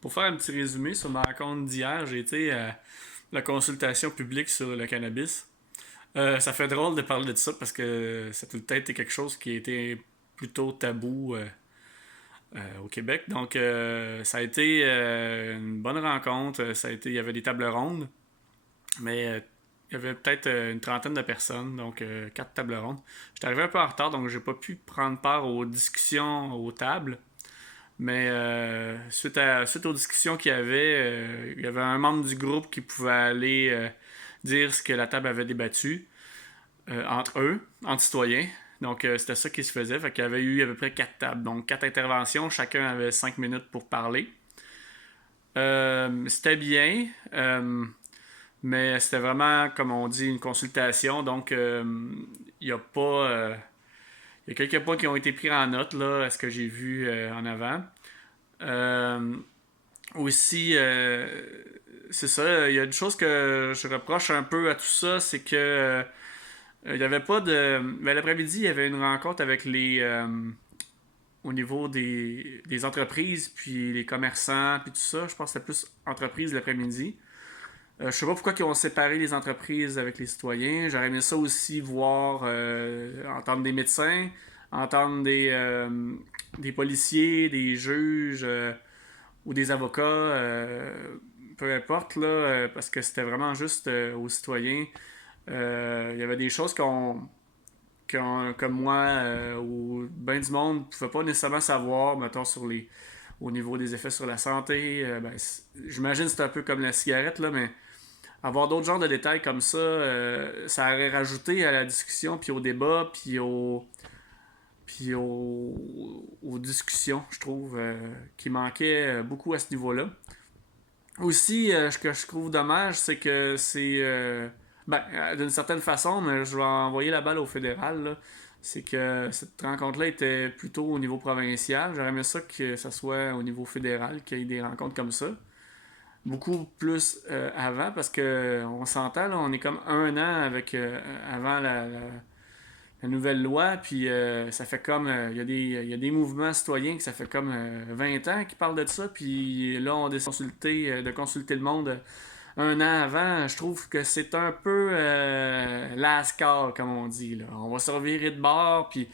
Pour faire un petit résumé sur ma rencontre d'hier, j'ai été à la consultation publique sur le cannabis. Ça fait drôle de parler de ça parce que ça a tout le temps été quelque chose qui a été plutôt tabou au Québec. Donc, ça a été une bonne rencontre. Il y avait des tables rondes, mais il y avait peut-être une trentaine de personnes, donc quatre tables rondes. J'étais arrivé un peu en retard, donc j'ai pas pu prendre part aux discussions aux tables. Mais suite aux discussions il y avait un membre du groupe qui pouvait aller dire ce que la table avait débattu entre eux, entre citoyens. Donc c'était ça qui se faisait. Fait qu'il y avait eu à peu près quatre tables. Donc quatre interventions, chacun avait 5 minutes pour parler. C'était bien, mais c'était vraiment, comme on dit, une consultation. Donc il y a pas. Il y a quelques points qui ont été pris en note, là, à ce que j'ai vu en avant. Euh, Aussi, c'est ça, il y a une chose que je reproche un peu à tout ça, c'est que il n'y avait pas de. Mais l'après-midi, il y avait une rencontre avec au niveau des entreprises, puis les commerçants, puis tout ça. Je pense que c'était plus entreprises l'après-midi. Je sais pas pourquoi ils ont séparé les entreprises avec les citoyens. J'aurais aimé ça aussi voir, entendre des médecins, entendre des policiers, des juges, ou des avocats, peu importe, là, parce que c'était vraiment juste aux citoyens. Il y avait des choses comme moi, ou ben du monde ne pouvait pas nécessairement savoir, mettons, au niveau des effets sur la santé. J'imagine que c'est un peu comme la cigarette, là, mais avoir d'autres genres de détails comme ça aurait rajouté à la discussion, puis au débat, aux discussions, je trouve, qui manquait beaucoup à ce niveau-là. Aussi, ce que je trouve dommage, c'est que d'une certaine façon, mais je vais envoyer la balle au fédéral, là, c'est que cette rencontre-là était plutôt au niveau provincial. J'aurais aimé ça que ça soit au niveau fédéral, qu'il y ait des rencontres comme ça. Beaucoup plus avant, parce que on s'entend, là, on est comme un an avant la nouvelle loi, puis ça fait comme. Il y a des mouvements citoyens que ça fait comme 20 ans qui parlent de ça, puis là, on décide de consulter le monde un an avant. Je trouve que c'est un peu lascar, comme on dit. Là. On va se revirer de bord, puis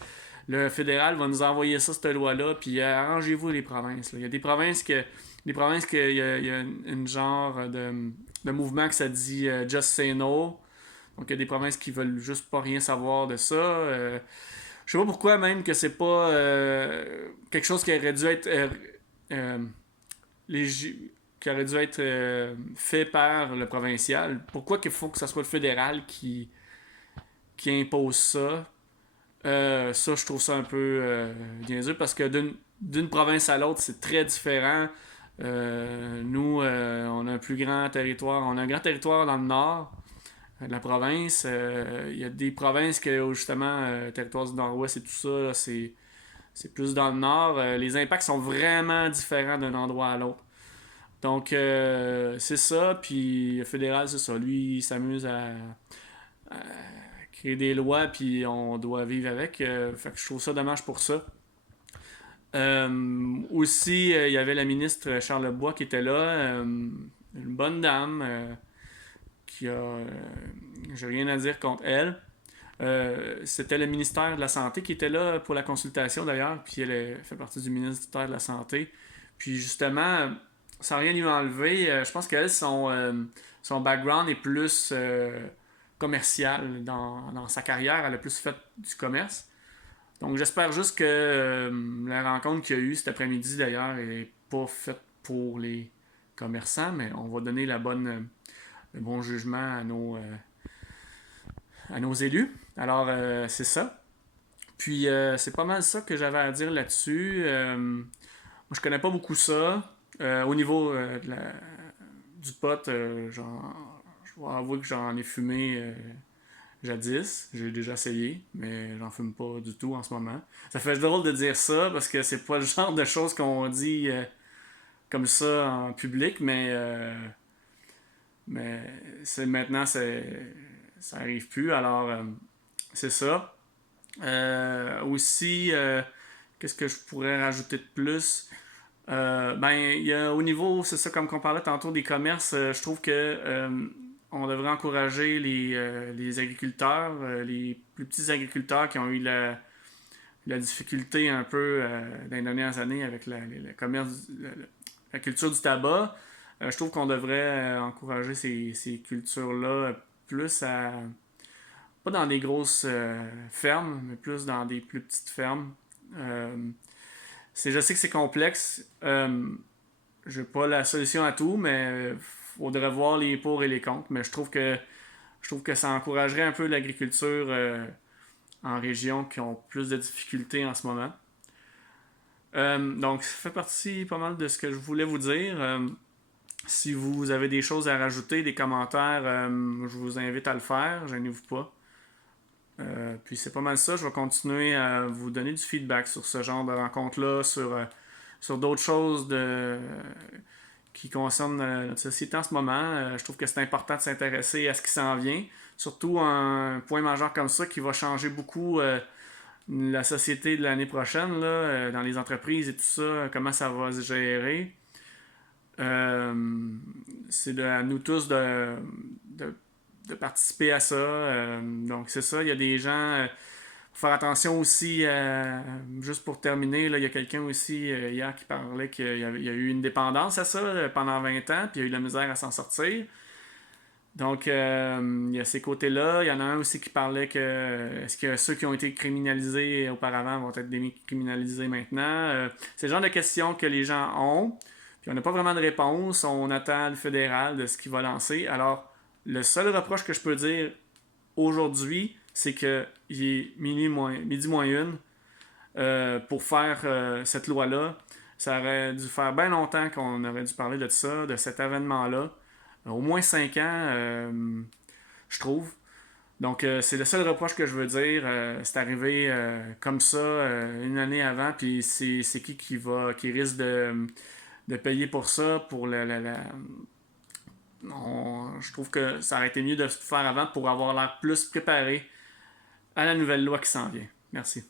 le fédéral va nous envoyer ça, cette loi-là, puis arrangez-vous les provinces. Là. Il y a des provinces il y a une genre de mouvement que ça dit Just Say No. Donc, il y a des provinces qui veulent juste pas rien savoir de ça. Je sais pas pourquoi même que c'est pas quelque chose qui aurait dû être euh, qui aurait dû être fait par le provincial. Pourquoi qu'il faut que ce soit le fédéral qui impose ça? Ça, je trouve ça un peu niaiseux parce que d'une province à l'autre, c'est très différent. Nous, on a un plus grand territoire. On a un grand territoire dans le nord de la province. Il y a des provinces que, justement, territoire du nord-ouest et tout ça, là, c'est plus dans le nord. Les impacts sont vraiment différents d'un endroit à l'autre. Donc, c'est ça. Puis, le fédéral, c'est ça. Lui, il s'amuse à créer des lois, puis on doit vivre avec. Fait que je trouve ça dommage pour ça. Aussi, il y avait la ministre Charlebois qui était là, une bonne dame qui a. J'ai rien à dire contre elle. C'était le ministère de la Santé qui était là pour la consultation d'ailleurs, puis elle fait partie du ministère de la Santé. Puis justement, sans rien lui enlever, je pense qu'elle, son background est plus commercial dans sa carrière. Elle a plus fait du commerce. Donc j'espère juste que la rencontre qu'il y a eu cet après-midi d'ailleurs est pas faite pour les commerçants, mais on va donner le bon jugement à nos élus. Alors c'est ça. Puis c'est pas mal ça que j'avais à dire là-dessus. Moi je connais pas beaucoup ça. Au niveau du pot, je vais avouer que j'en ai fumé jadis, j'ai déjà essayé, mais j'en fume pas du tout en ce moment. Ça fait drôle de dire ça parce que c'est pas le genre de choses qu'on dit comme ça en public, mais maintenant ça arrive plus, alors c'est ça. Aussi, qu'est-ce que je pourrais rajouter de plus? Ben, il y a au niveau, c'est ça, comme on parlait tantôt des commerces, je trouve que on devrait encourager les agriculteurs, les plus petits agriculteurs qui ont eu la difficulté un peu dans les dernières années avec le commerce, la culture du tabac. Je trouve qu'on devrait encourager ces cultures-là plus à. Pas dans des grosses fermes, mais plus dans des plus petites fermes. Euh, je sais que c'est complexe. Je n'ai pas la solution à tout, mais il faudrait voir les pour et les contre. Mais je trouve que ça encouragerait un peu l'agriculture en région qui ont plus de difficultés en ce moment. Donc, ça fait partie pas mal de ce que je voulais vous dire. Si vous avez des choses à rajouter, des commentaires, je vous invite à le faire. Gênez-vous pas. Puis c'est pas mal ça. Je vais continuer à vous donner du feedback sur ce genre de rencontre-là, sur d'autres choses qui concernent notre société en ce moment. Je trouve que c'est important de s'intéresser à ce qui s'en vient. Surtout un point majeur comme ça qui va changer beaucoup la société de l'année prochaine, là, dans les entreprises et tout ça, comment ça va se gérer. C'est à nous tous de participer à ça. Donc c'est ça, il y a des gens. Faut faire attention aussi, juste pour terminer, là, il y a quelqu'un aussi hier qui parlait qu'il y a eu une dépendance à ça pendant 20 ans, puis il y a eu de la misère à s'en sortir. Donc, il y a ces côtés-là. Il y en a un aussi qui parlait que est-ce que ceux qui ont été criminalisés auparavant vont être décriminalisés maintenant? C'est le genre de questions que les gens ont. Puis on n'a pas vraiment de réponse. On attend le fédéral de ce qu'il va lancer. Alors, le seul reproche que je peux dire aujourd'hui, c'est qu'il est midi moins une pour faire cette loi-là. Ça aurait dû faire bien longtemps qu'on aurait dû parler de ça, de cet événement-là. Au moins 5 ans, je trouve. Donc, c'est le seul reproche que je veux dire. C'est arrivé comme ça une année avant, puis c'est qui risque de payer pour ça, pour je trouve que ça aurait été mieux de se faire avant pour avoir l'air plus préparé à la nouvelle loi qui s'en vient. Merci.